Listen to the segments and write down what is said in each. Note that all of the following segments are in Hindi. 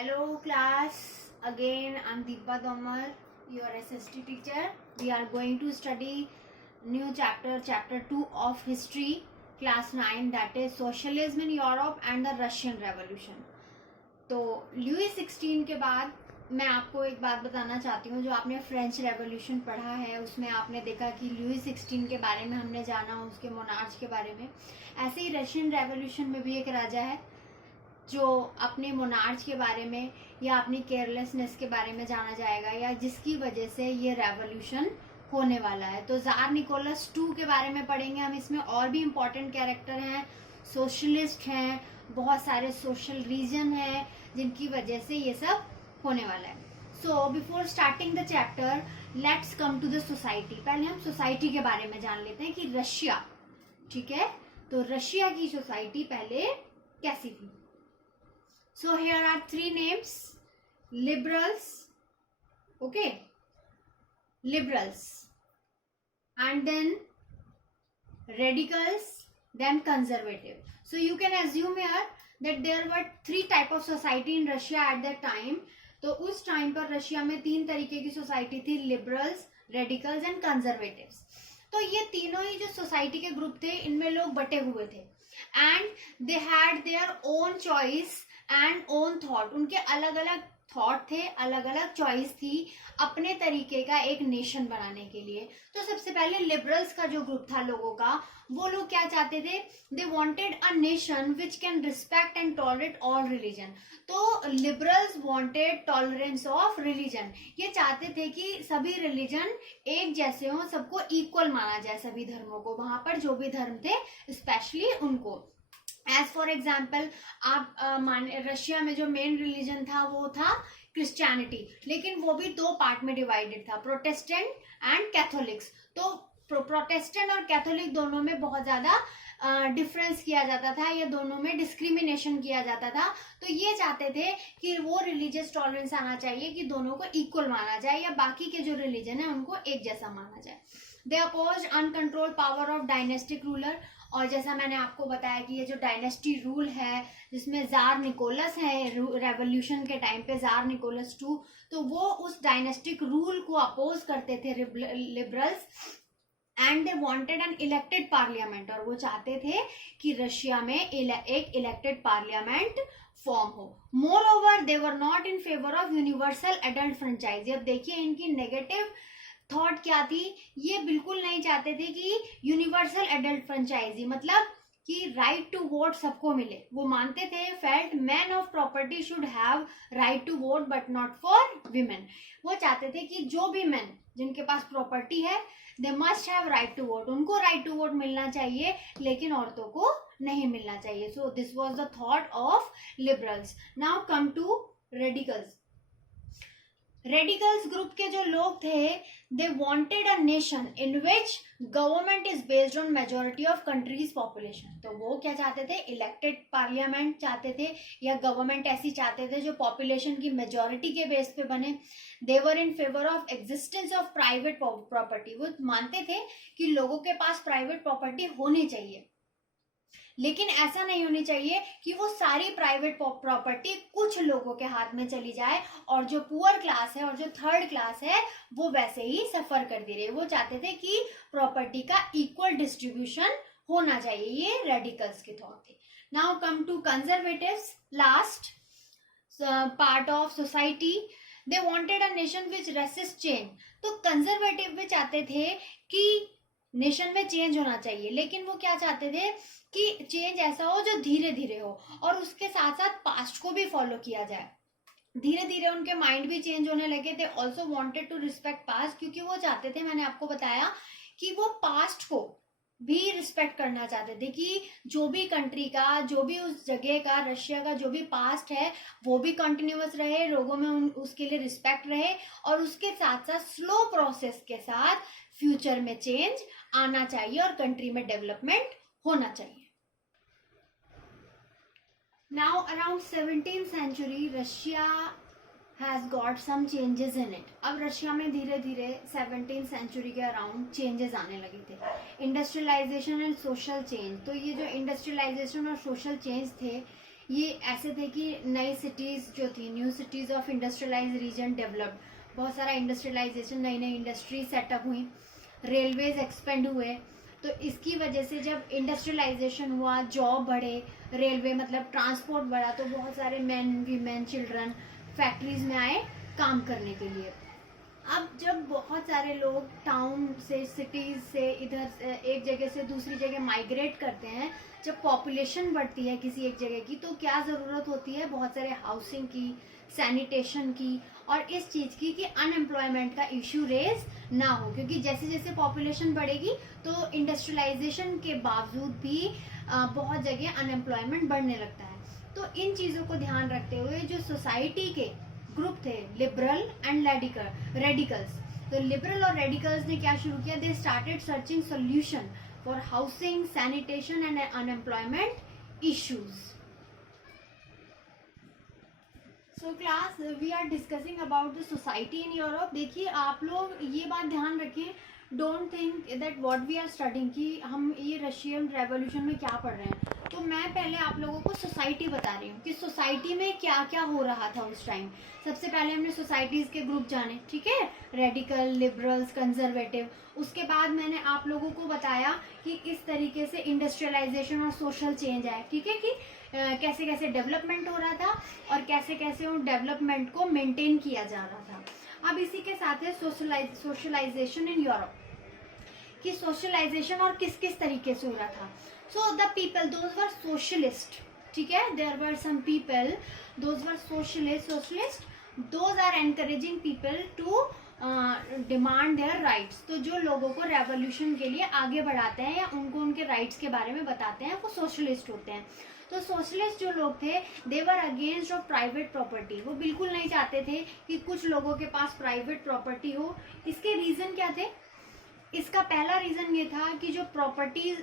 Hello class, again I'm Deepa Tomar, your SST teacher. We are going to study new chapter 2 of history, class 9, that is socialism in Europe and the Russian Revolution. तो लुई 16 के बाद मैं आपको एक बात बताना चाहती हूँ। जो आपने फ्रेंच रेवोल्यूशन पढ़ा है उसमें आपने देखा कि लुई 16 के बारे में हमने जाना, उसके मोनार्च के बारे में। ऐसे ही रशियन रेवोल्यूशन में भी एक राजा है जो अपने मोनार्च के बारे में या अपनी केयरलेसनेस के बारे में जाना जाएगा, या जिसकी वजह से ये रेवोल्यूशन होने वाला है। तो जार निकोलस 2 के बारे में पढ़ेंगे हम। इसमें और भी इम्पोर्टेंट कैरेक्टर हैं, सोशलिस्ट हैं, बहुत सारे सोशल रीजन हैं जिनकी वजह से ये सब होने वाला है। So before starting the chapter let's come to the society. पहले हम सोसाइटी के बारे में जान लेते हैं कि रशिया, ठीक है, तो रशिया की सोसाइटी पहले कैसी थी। So here are 3 names: liberals, okay, liberals, and then radicals, then conservative. So you can assume here that there were 3 type of society in Russia at that time. तो उस टाइम पर रशिया में 3 तरीके की सोसाइटी थी: लिबरल्स, रेडिकल्स एंड कंजर्वेटिव्स। तो ये तीनों ही जो सोसाइटी के ग्रुप थे इनमें लोग बटे हुए थे and they had their own choice and own thought. उनके अलग अलग थॉट थे, अलग अलग चॉइस थी अपने तरीके का एक नेशन बनाने के लिए। तो सबसे पहले लिबरल्स का जो ग्रुप था लोगों का, वो लोग क्या चाहते थे? They wanted a nation which can respect and tolerate all religion. तो liberals wanted tolerance of religion. ये चाहते थे कि सभी रिलीजन एक जैसे हों, सबको इक्वल माना जाए, सभी धर्मों को, वहां पर जो भी धर्म थे स्पेशली उनको। एज फॉर एग्जाम्पल आप रशिया में जो मेन रिलीजन था वो था क्रिश्चियनिटी, लेकिन वो भी 2 पार्ट में डिवाइडेड था, प्रोटेस्टेंट एंड कैथोलिक्स। तो प्रोटेस्टेंट और कैथोलिक दोनों में बहुत ज्यादा डिफरेंस किया जाता था, या दोनों में डिस्क्रिमिनेशन किया जाता था। तो ये चाहते थे कि वो रिलीजियस टॉलरेंस आना चाहिए कि दोनों को इक्वल माना जाए, या बाकी के जो रिलीजन है उनको एक जैसा माना जाए। They opposed uncontrolled power of dynastic ruler. और जैसा मैंने आपको बताया कि ये जो डायनेस्टी रूल है जिसमें जार निकोलस है रेवोल्यूशन के टाइम पे, जार निकोलस 2, तो वो उस डायनेस्टिक रूल को अपोज करते थे liberals and they wanted an elected parliament. और वो चाहते थे कि रशिया में एक इलेक्टेड पार्लियामेंट फॉर्म हो। Moreover they were not in favour of universal adult franchise. अब देखिए इनकी नेगेटिव थॉट क्या थी, ये बिल्कुल नहीं चाहते थे कि यूनिवर्सल एडल्ट फ्रेंचाइजी मतलब कि राइट टू वोट सबको मिले। वो मानते थे, felt man of property should have right to vote but not for women. वो चाहते थे कि जो भी मैन जिनके पास प्रॉपर्टी है they must have right to vote, उनको राइट टू वोट मिलना चाहिए, लेकिन औरतों को नहीं मिलना चाहिए। So this was the thought of liberals. Now come to radicals. Radicals group के जो लोग थे, they wanted a nation in which government is based on majority of country's population. तो वो क्या चाहते थे? इलेक्टेड पार्लियामेंट चाहते थे, या गवर्नमेंट ऐसी चाहते थे जो पॉपुलेशन की मेजोरिटी के बेस पे बने। They were in favour of existence of private property. वो मानते थे कि लोगों के पास प्राइवेट प्रॉपर्टी होनी चाहिए, लेकिन ऐसा नहीं होनी चाहिए कि वो सारी प्राइवेट प्रॉपर्टी कुछ लोगों के हाथ में चली जाए और जो पुअर क्लास है और जो थर्ड क्लास है वो वैसे ही सफर कर दे रहे। वो चाहते थे कि प्रॉपर्टी का इक्वल डिस्ट्रीब्यूशन होना चाहिए। ये रेडिकल्स की थॉट थी। Now come to conservatives, last part of society. They wanted a nation which resist change. तो कंजर्वेटिव भी चाहते थे कि नेशन में चेंज होना चाहिए, लेकिन वो क्या चाहते थे कि चेंज ऐसा हो जो धीरे धीरे हो और उसके साथ साथ पास्ट को भी फॉलो किया जाए। धीरे धीरे उनके माइंड भी चेंज होने लगे थे। Also wanted to respect past, क्योंकि वो चाहते थे, मैंने आपको बताया कि वो पास्ट को भी रिस्पेक्ट करना चाहते थे कि जो भी कंट्री का, जो भी उस जगह का, रशिया का जो भी पास्ट है वो भी कंटिन्यूअस रहे, लोगों में उसके लिए रिस्पेक्ट रहे, और उसके साथ साथ स्लो प्रोसेस के साथ फ्यूचर में चेंज आना चाहिए और कंट्री में डेवलपमेंट होना चाहिए। Now around 17th century Russia has got some changes in it. अब रशिया में धीरे धीरे 17th century के अराउंड चेंजेस आने लगे थे। Industrialisation and social change. तो ये जो इंडस्ट्रियलाइजेशन और सोशल चेंज थे ये ऐसे थे कि नई सिटीज जो थी, new cities of industrialise region developed, बहुत सारा इंडस्ट्रियलाइजेशन, नई नई इंडस्ट्री सेटअप हुई, रेलवेज एक्सपेंड हुए। तो इसकी वजह से जब इंडस्ट्रियलाइजेशन हुआ, जॉब बढ़े, रेलवे मतलब ट्रांसपोर्ट बढ़ा, तो बहुत सारे मैन, वीमेन, चिल्ड्रन फैक्ट्रीज में आए काम करने के लिए। अब जब बहुत सारे लोग टाउन से, सिटीज से इधर एक जगह से दूसरी जगह माइग्रेट करते हैं, जब पॉपुलेशन बढ़ती है किसी एक जगह की, तो क्या ज़रूरत होती है, बहुत सारे हाउसिंग की, सैनिटेशन की, और इस चीज़ की कि अनएम्प्लॉयमेंट का इश्यू रेज ना हो, क्योंकि जैसे जैसे पॉपुलेशन बढ़ेगी तो इंडस्ट्रियलाइजेशन के बावजूद भी बहुत जगह अनएम्प्लॉयमेंट बढ़ने लगता है। तो इन चीज़ों को ध्यान रखते हुए जो सोसाइटी के ग्रुप थे, लिबरल एंड रेडिकल्स, तो लिबरल और रेडिकल्स ने क्या शुरू किया, they started searching solution for housing, sanitation and unemployment issues. So class, we are discussing about the society in Europe. देखिए आप लोग ये बात ध्यान रखें, don't think that what we are studying कि हम ये रशियन रेवोल्यूशन में क्या पढ़ रहे हैं। तो मैं पहले आप लोगों को सोसाइटी बता रही हूँ कि सोसाइटी में क्या क्या हो रहा था उस टाइम। सबसे पहले हमने सोसाइटीज के ग्रुप जाने, ठीक है, रेडिकल, लिबरल्स, कंजर्वेटिव। उसके बाद मैंने आप लोगों को बताया कि किस तरीके से इंडस्ट्रियलाइजेशन और सोशल चेंज आए, ठीक है, कि कैसे कैसे डेवलपमेंट हो रहा था और कैसे कैसे उन डेवलपमेंट को मेंटेन किया जा रहा था। अब इसी के साथ है सोशलाइजेशन इन यूरोप, कि सोशलाइजेशन और किस किस तरीके से हो रहा था। So the people those were socialist, ठीक है, there were some people those were socialist, those are encouraging people to demand their rights. तो जो लोगों को रेवोल्यूशन के लिए आगे बढ़ाते हैं या उनको उनके राइट्स के बारे में बताते हैं, वो सोशलिस्ट होते हैं। तो सोशलिस्ट जो लोग थे, they were against of private property, वो बिल्कुल नहीं चाहते थे कि कुछ लोगों के पास प्राइवेट प्रॉपर्टी हो। इसके रीजन क्या थे? इसका पहला रीजन ये था कि जो प्रॉपर्टी,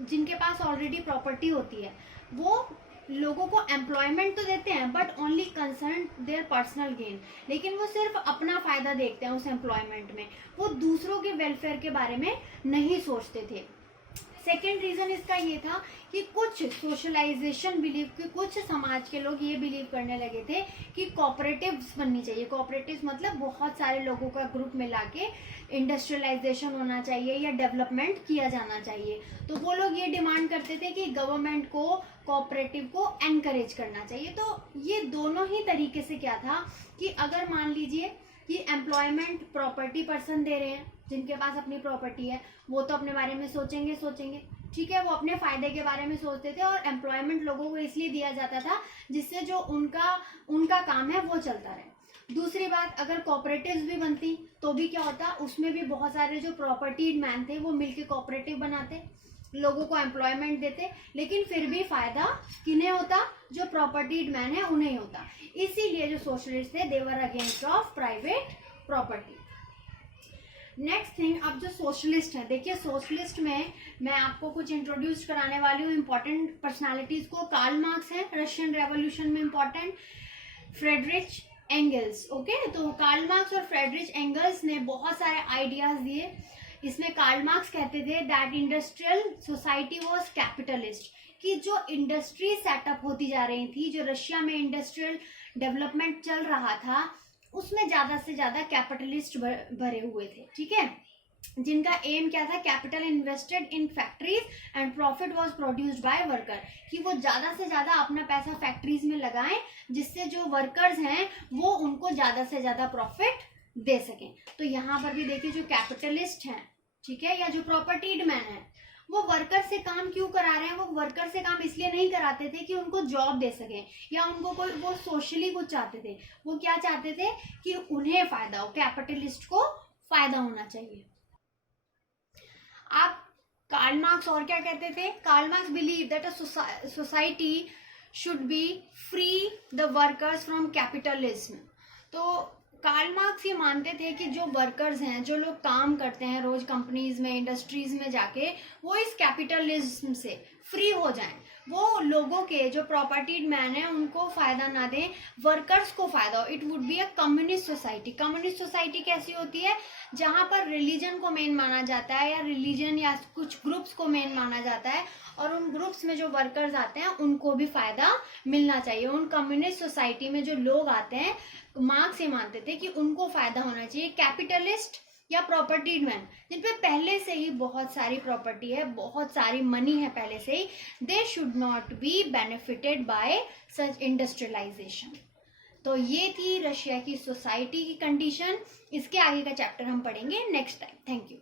जिनके पास ऑलरेडी प्रॉपर्टी होती है, वो लोगों को एम्प्लॉयमेंट तो देते हैं but only concern their personal gain, लेकिन वो सिर्फ अपना फायदा देखते हैं उस एम्प्लॉयमेंट में, वो दूसरों के वेलफेयर के बारे में नहीं सोचते थे। सेकेंड रीजन इसका ये था कि कुछ सोशलाइजेशन बिलीव, कि कुछ समाज के लोग ये बिलीव करने लगे थे कि कोऑपरेटिव्स बननी चाहिए। कोऑपरेटिव्स मतलब बहुत सारे लोगों का ग्रुप मिला के इंडस्ट्रियलाइजेशन होना चाहिए या डेवलपमेंट किया जाना चाहिए। तो वो लोग ये डिमांड करते थे कि गवर्नमेंट को कोऑपरेटिव को एनकरेज करना चाहिए। तो ये दोनों ही तरीके से क्या था कि अगर मान लीजिए कि एम्प्लॉयमेंट प्रॉपर्टी पर्सन दे रहे हैं, जिनके पास अपनी प्रॉपर्टी है, वो तो अपने बारे में सोचेंगे, ठीक है, वो अपने फायदे के बारे में सोचते थे, और एम्प्लॉयमेंट लोगों को इसलिए दिया जाता था जिससे जो उनका काम है वो चलता रहे। दूसरी बात, अगर कोऑपरेटिव्स भी बनती तो भी क्या होता, उसमें भी बहुत सारे जो प्रॉपर्टीड मैन थे वो मिलके कोऑपरेटिव बनाते, लोगों को एम्प्लॉयमेंट देते, लेकिन फिर भी फायदा किन्हें होता, जो प्रॉपर्टीड मैन है उन्हें होता। इसीलिए जो सोशलिस्ट थे, they were against of private property. Next thing, अब जो सोशलिस्ट है, देखिए सोशलिस्ट में मैं आपको कुछ इंट्रोड्यूस कराने वाली हूँ इंपॉर्टेंट पर्सनालिटीज को। कार्ल मार्क्स है रशियन रेवोल्यूशन में इंपॉर्टेंट, फ्रेडरिच एंगल्स, ओके। तो कार्ल मार्क्स और फ्रेडरिच एंगल्स ने बहुत सारे आइडियाज दिए। इसमें कार्ल मार्क्स कहते थे that industrial society was capitalist, कि जो इंडस्ट्री सेटअप होती जा रही थी, जो रशिया में इंडस्ट्रियल डेवलपमेंट चल रहा था, उसमें ज्यादा से ज्यादा कैपिटलिस्ट भरे हुए थे, ठीक है, जिनका एम क्या था, capital invested in factories and profit was produced by worker, कि वो ज्यादा से ज्यादा अपना पैसा फैक्ट्रीज में लगाएं जिससे जो वर्कर्स हैं वो उनको ज्यादा से ज्यादा प्रॉफिट दे सकें। तो यहाँ पर भी देखिए जो कैपिटलिस्ट हैं, ठीक है, या जो प्रॉपर्टीड मैन है, वो वर्कर से काम क्यों करा रहे हैं? वो वर्कर से काम इसलिए नहीं कराते थे कि उनको जॉब दे सके या उनको कोई, वो सोशली कुछ चाहते थे। वो क्या चाहते थे कि उन्हें फायदा हो, कैपिटलिस्ट को फायदा होना चाहिए। आप कार्ल मार्क्स और क्या कहते थे? Karl Marx believe that a society should be free the workers from capitalism. तो कार्ल मार्क्स ये मानते थे कि जो वर्कर्स हैं, जो लोग काम करते हैं रोज कंपनीज में, इंडस्ट्रीज में जाके, वो इस कैपिटलिज्म से फ्री हो जाएं। वो लोगों के जो प्रॉपर्टीड मैन है उनको फायदा ना दें, वर्कर्स को फायदा हो। It would be a communist society. Communist society कैसी होती है? जहां पर रिलीजन को मेन माना जाता है, या रिलीजन या कुछ ग्रुप्स को मेन माना जाता है, और उन ग्रुप्स में जो वर्कर्स आते हैं उनको भी फायदा मिलना चाहिए। उन कम्युनिस्ट सोसाइटी में जो लोग आते हैं, मार्क्स ये मानते थे कि उनको फायदा होना चाहिए। कैपिटलिस्ट या प्रॉपर्टीड मैन, जिन पे पहले से ही बहुत सारी प्रॉपर्टी है, बहुत सारी मनी है पहले से ही, they should not be benefited by such industrialisation. तो ये थी रशिया की सोसाइटी की कंडीशन। इसके आगे का चैप्टर हम पढ़ेंगे नेक्स्ट टाइम। Thank you.